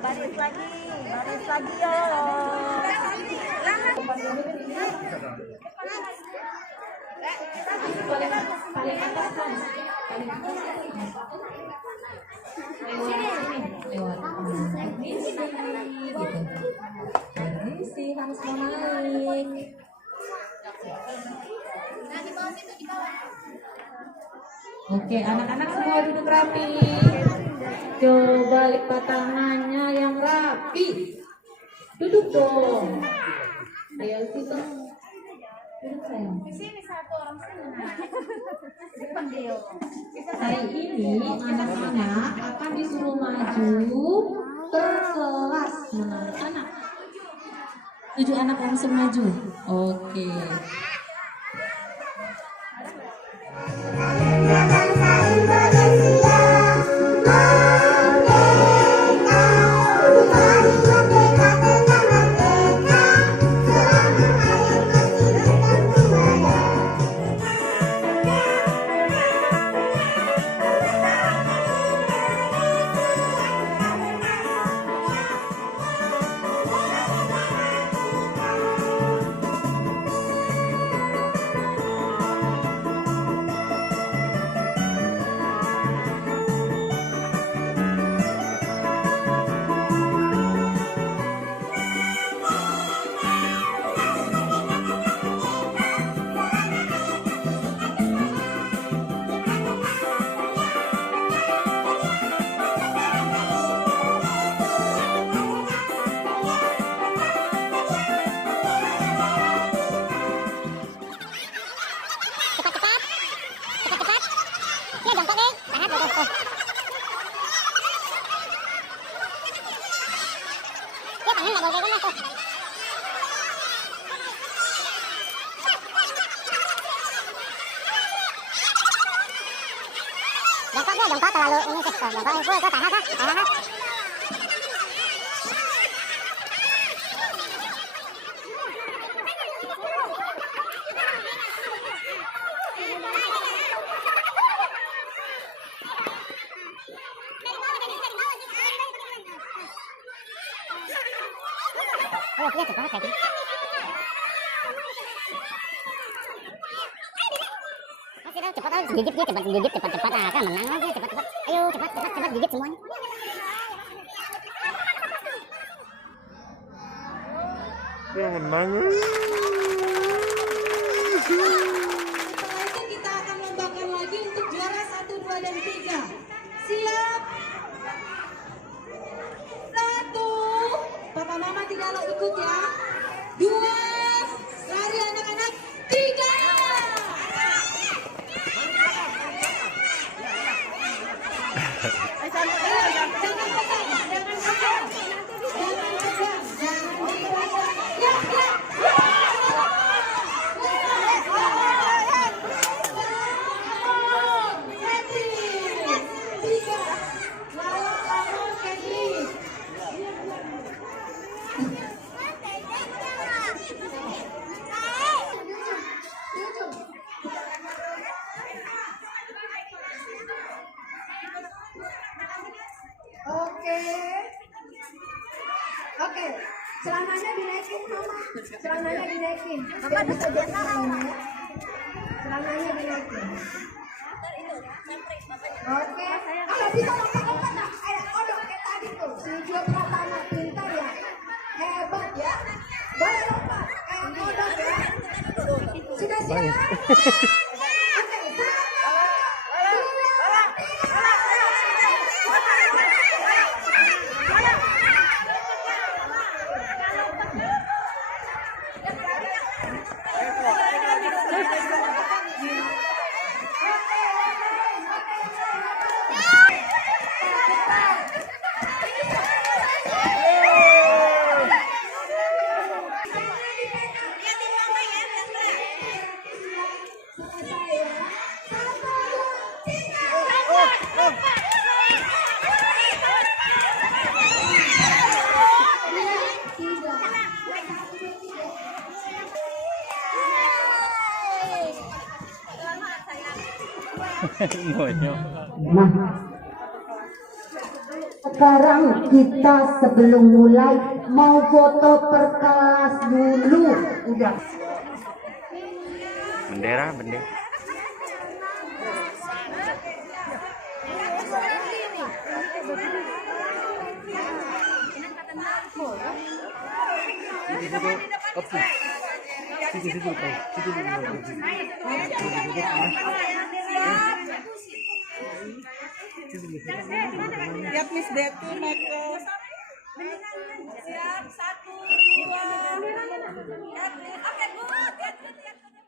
Baris lagi yo. Paling atas kan. Lewat permisi harus mau naik. Oke, anak-anak semua duduk rapi. Coba lipat tangannya yang rapi. Duduk dong. Ayo situ. Duduk sayang. Di sini satu orang sini. Hari ini anak-anak akan disuruh maju per kelas. Anak. 7 anak langsung maju. Oke. Jongkok terlalu ini sih, jongkok full ke tanah kah? Oh, iya cepet banget lagi. Cepat aja gigit dia cepat nah kan menang aja cepat ayo cepat gigit semuanya. Ya menang. Setelah itu kita akan lombakan lagi untuk juara 1, 2, dan 3. Siap? 1, papa mama tidak ikut ya. 2, lari anak-anak. 3. Oke, celananya dinaikin mama, celananya dinaikin. Mama bisa jadi celananya. Celananya dinaikin. Oke, kalau bisa lompat-lompat nak, ayo odok kayak tadi tuh. Si Jual pertama pintar ya, hebat ya. Boleh lompat, odok ya. Sudah siap? Nah, sekarang kita sebelum mulai mau foto per kelas dulu. Udah. Bendera, bendera. Ya please deh tuh Michael. Siap 1, 2. Oke, good.